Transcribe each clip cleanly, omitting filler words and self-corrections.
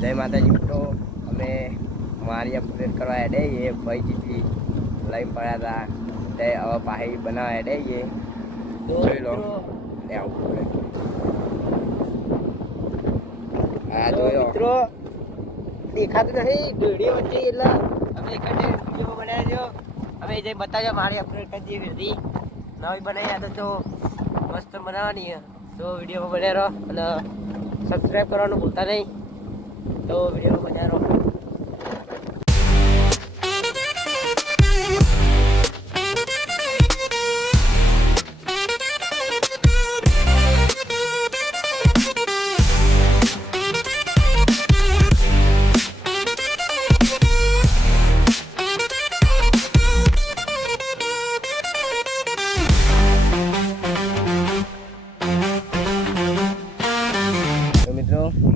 જય માતાજી મિત્રો, અમે મારી અપડેટ કરવા હેડે એ ભાઈજીથી લઈને પડ્યા હતા તે હવે પાહી બનાવવા હેડે એ જોઈ લો ને આવું હા જોઈ લો મિત્રો દેખાતું નથી ડોડી વચ્ચે એટલે અમે કને વિડીયો બનાવ્યો અમે જઈ બતાવ્યો મારી અપડેટ કરી દીધી નવી બનાવી તો મસ્ત બનાવવાની તો વિડીયો બનાવ્યો અને સબસ્ક્રાઈબ કરવાનું ભૂલતા નહીં તો વિડીયો બનાવ્યો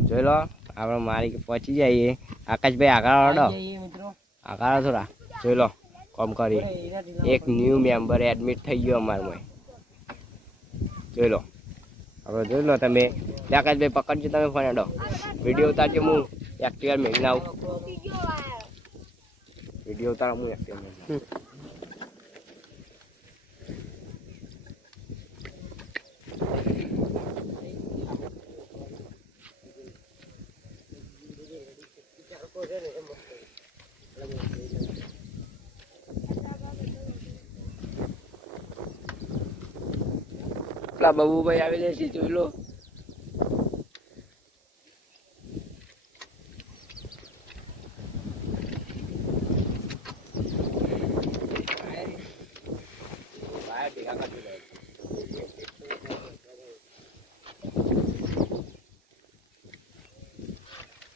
જોઈ લો આપણે મારી પહોંચી જઈએ આકાશભાઈ આગળ આગળ થોડા જોઈ લો કોમ કરી એક ન્યૂ મેમ્બર એડમિટ થઈ ગયો અમારમાં જોઈ લો આપણે જોઈ લો તમે આકાશભાઈ પકડજો તમે ફોન હેડો વિડીયો ઉતારજો હું એક્ટિવા મેળીને આવું વિડીયો ઉતારો હું એક્ટિવા બાબુભાઈ આવેલા છે જોઈ લો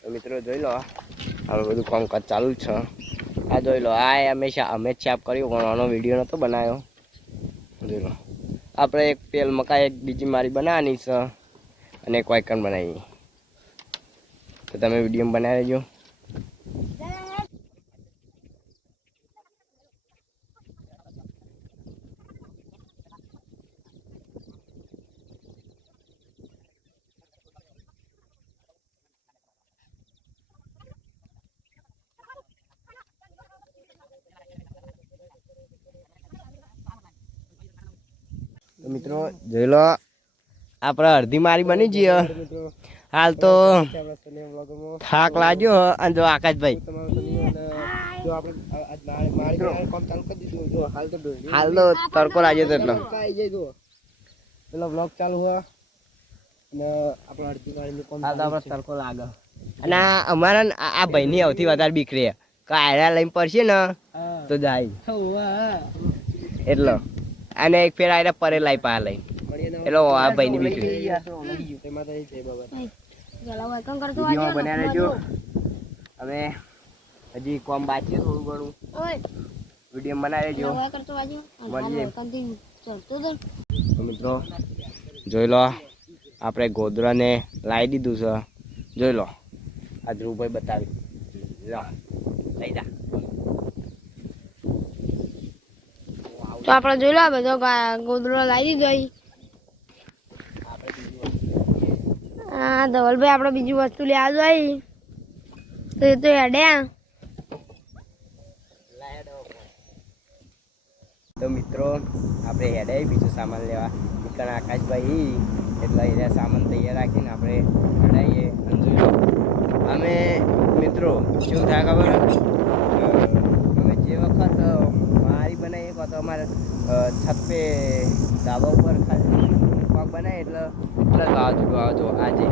મિત્રો જોઈ લો હવે બધું કામકાજ ચાલુ છે આ જોઈ લો આ હંમેશા અમે છાપ કર્યું પણ આનો વિડીયો નતો બનાવ્યો જોઈ લો આપણે એક પેલ મકાઈ એક બીજી મારી બનાવવાની છે અને એક વાયકણ બનાવી તો તમે વિડીયો બનાવી લેજો મિત્રો જોઈ લો આપણે અડધી મારી બની જઈએ હાલ તો થાક લાગ્યો અને જો આકાશભાઈ હાલ તો તડકો લાગ્યો તો એટલો પેલો બ્લોગ ચાલુ હોય અને આપણે અડધી મારી હાલ તો આપણે તડકો લાગે અને અમારા આ ભાઈની સૌથી વધારે બીકરી કાયરા લઈને પડશે ને તો જાય એટલો અને એક ફેર આયરા પરે લાઈ પા લઈ એલો આ ભાઈ ની બીકરી વિડીયો બનાવી લેજો હવે હજી કોમ બાકી થોડું ઘણું વિડીયો બનાવી લેજો મિત્રો જોઈ લો આપણે ગોદરાને લાવી દીધું છે જોઈ લો આ ધ્રુવભાઈ બતાવી લો લઈ જા તો આપણે જોઈ લો બધો ગોદડો લાવી દીધો હા ધવલભાઈ આપણે બીજી વસ્તુ લેવા જોઈએ તો એ તો હેડ્યા તો મિત્રો આપણે હેડે બીજું સામાન લેવા નીકળ આકાશભાઈ એટલે એ સામાન તૈયાર રાખીને આપણે હેડાઈએ અમે મિત્રો શું થાય ખબર અમે જે વખત મારી બનાવીએ તો અમારે છત પે ધાબા ઉપર ખાલી પગ બનાવીએ એટલે આવજો આજે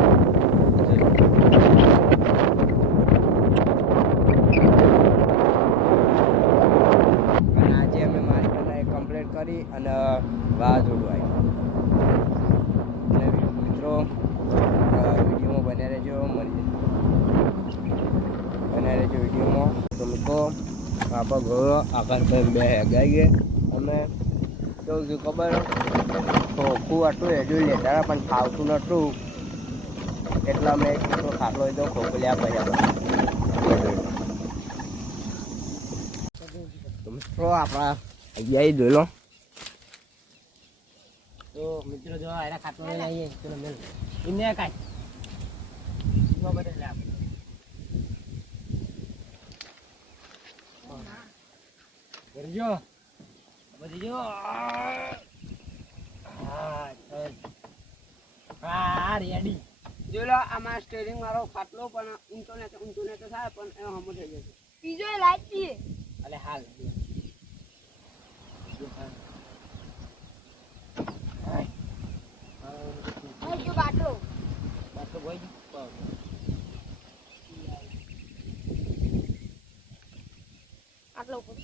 અને આજે અમે મારી બનાવી કમ્પ્લીટ કરી અને વાવાઝોડું આવ્યું અને મિત્રો વિડીયોમાં બન્યા રહેજો વિડીયોમાં તો મિત્રો આપણા ઘર આકાશભાઈ બે ગાઈ ગયા અમે કેવું છું ખબર ખોખું હતું એ જોઈ લેતા પણ ખાવતું નહોતું એટલે અમે કેટલો ખાટલો લીધો ખોખું લેવા પડ્યા તો મિત્રો આપણા અહીંયા જોઈ લો તો મિત્રો જો એના ખાટલો લઈ આવીએ ચલો મેલ ઇન્ડિયા કાંઈ બદલે જો બધી જો હા રેડી જો લો આમાં સ્ટીરિંગ વાળો ફાટલો પણ ઊંચો ને તો થાય પણ એનો હમો થઈ જશે બીજો લાઈટ દીએ અલે હાલ જો બાટલો ભાઈ આટલો ઉપર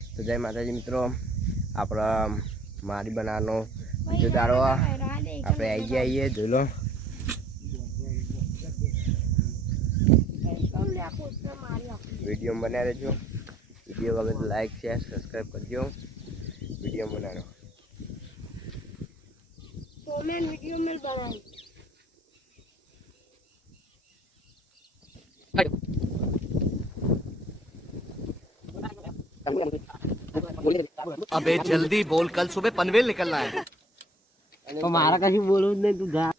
તો જય માતાજી મિત્રો આપણા મારી બનાવવાનો બીજો દાડો આપણે આવી જઈએ જોઈ લો વિડીયો બનાવી રહેજો વિડીયો ગમે તો લાઈક શેર સબસ્ક્રાઈબ કરજો વિડીયો બનાવો तो मैं वीडियो में बनाई अबे जल्दी बोल कल सुबह पनवेल निकलना है तो मारा कहीं बोलूं नहीं तू जा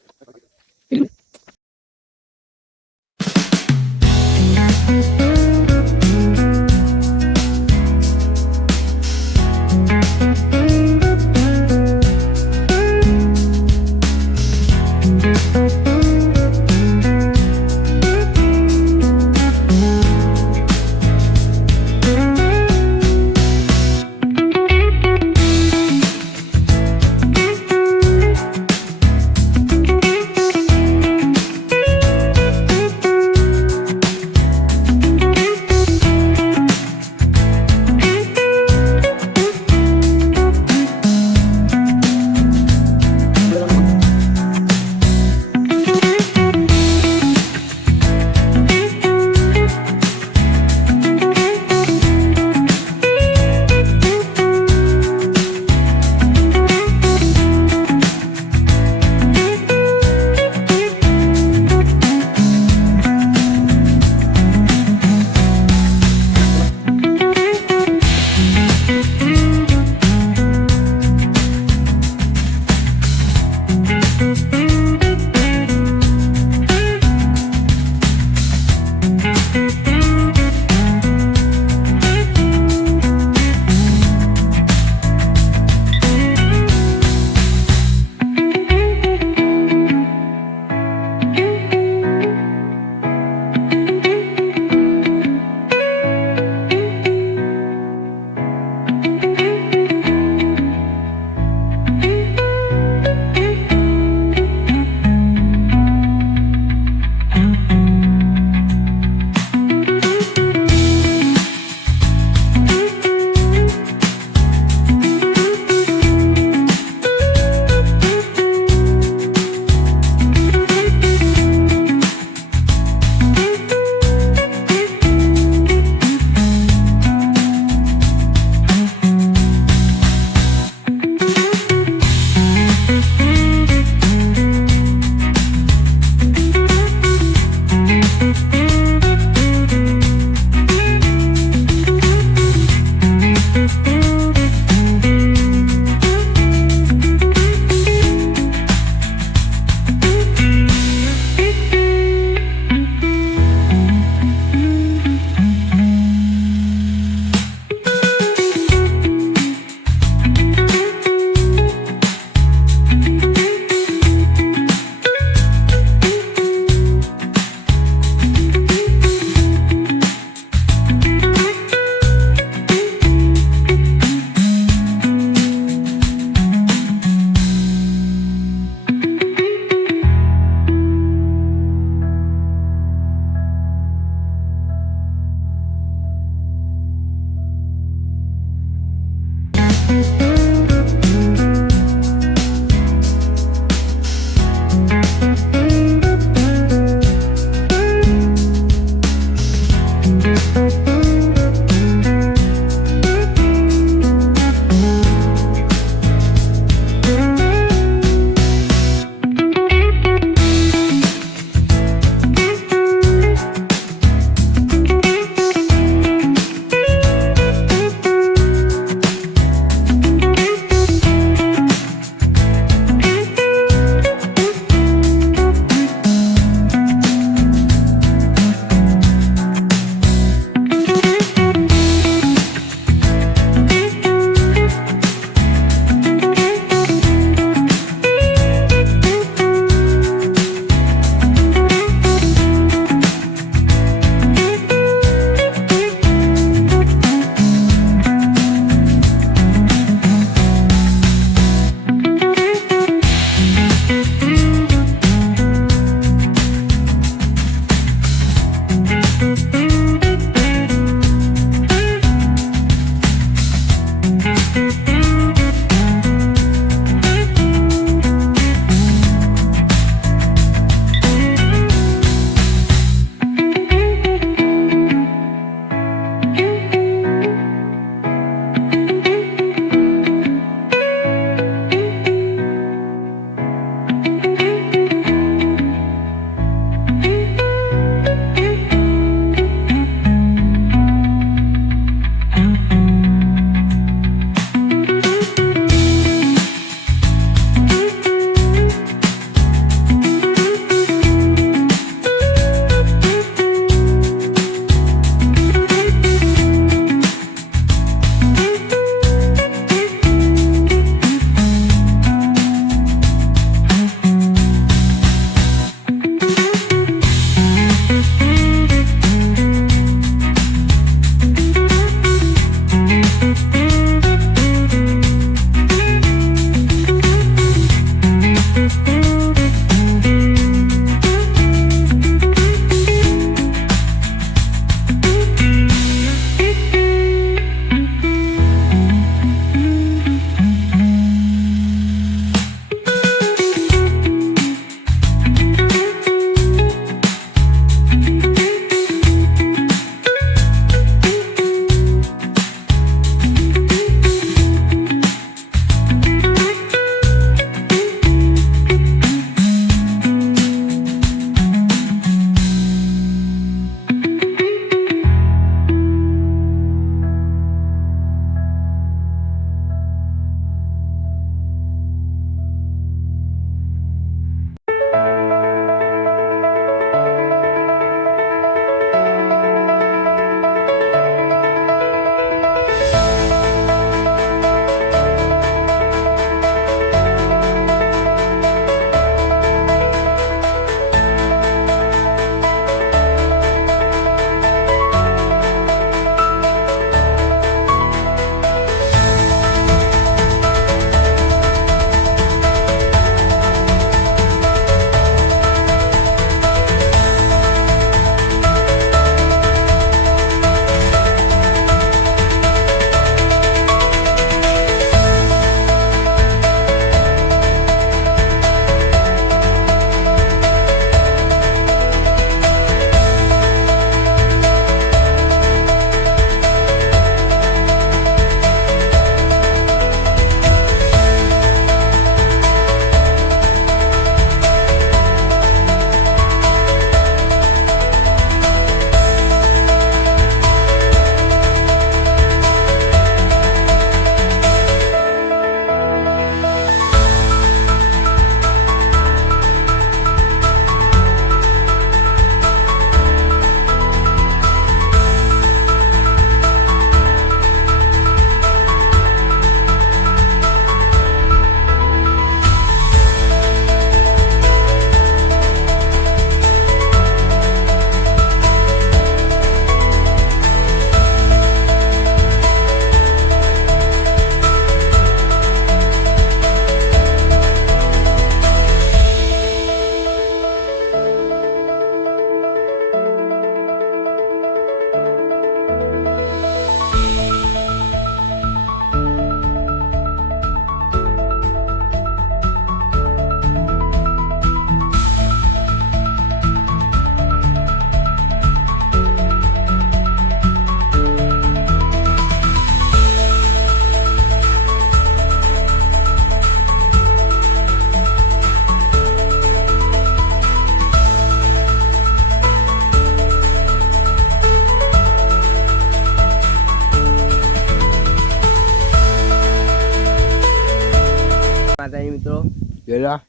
પેલા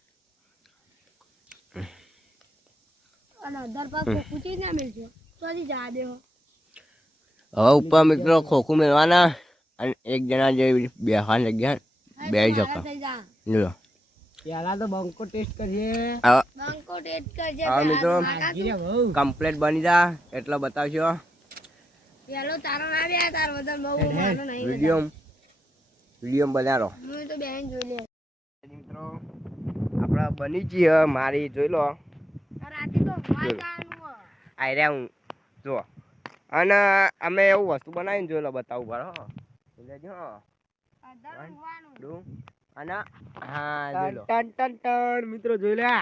અને અધાર પાક પૂછી ના મેળજો તો હજી જા દેવો હવે ઉપર મિત્રો ખોખું મેળવાના અને એક જણા જે બેસવાની જગ્યા બે શકો થઈ જા લો પેલા તો બંકો ટેસ્ટ કરીએ. બંકો ટેસ્ટ કરજે હા મિત્રો ગીરે બહુ કમ્પ્લેટ બની જા એટલો બતાવશો પેલો તારો ના બે તાર બદલ બહુ માનો નહીં વિડીયો બનાવો હું તો બેન જોઈ લે મિત્રો આપણા બની ગઈ મારી જોઈ લો રાતે તો વાય જાનું આયરા હું જો અને અમે એવું વસ્તુ બનાવીને જોઈ લો બતાવું પડે હો એટલે જો અધાર હોવાનું અને હા જોઈ લો ટન ટન ટન મિત્રો જોઈ લે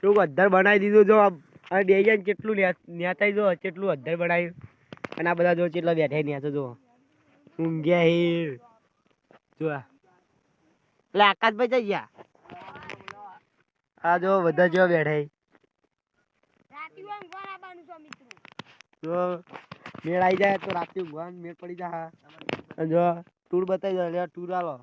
તું અધર બનાવી દીધું જો અને બે જણ કેટલું નેતાઈ જો કેટલું અધર બનાવ્યું અને આ બધા જો કેટલા બેઠા નેતો જો ઊંઘ્યા હી જો એટલે આકાશભાઈ જઈ ગયા આ જો બધા જો બેઠા રાતે હું બરાબરનું છો મિત્રો જો મેળ આવી જાય તો રાતે ઊંઘવાનું મેળ પડી જાય અને જો ટૂર બતાવી દો એટલે ટૂર આલો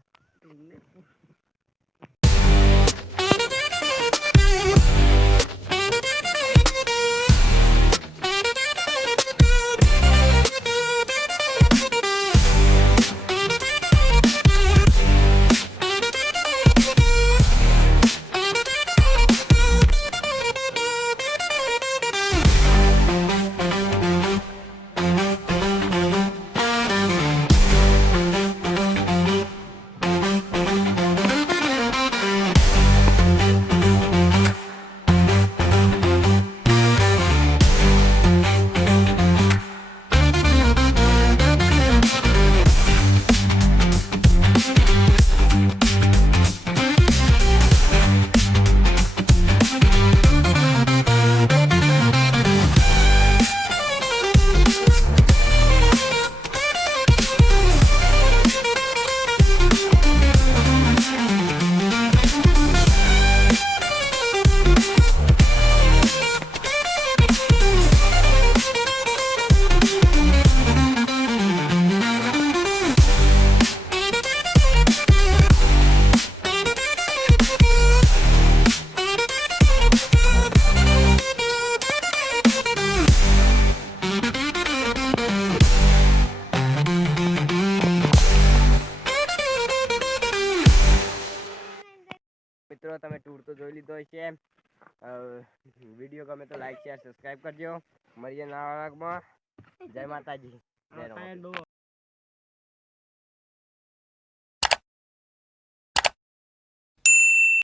મિત્રો તમે ટૂર તો જોઈ લીધો છે વિડીયો ગમે તો લાઈક શેર સબસ્ક્રાઇબ કરજો મળીએ નવા ભાગમાં જય માતાજી જય રમાપીર.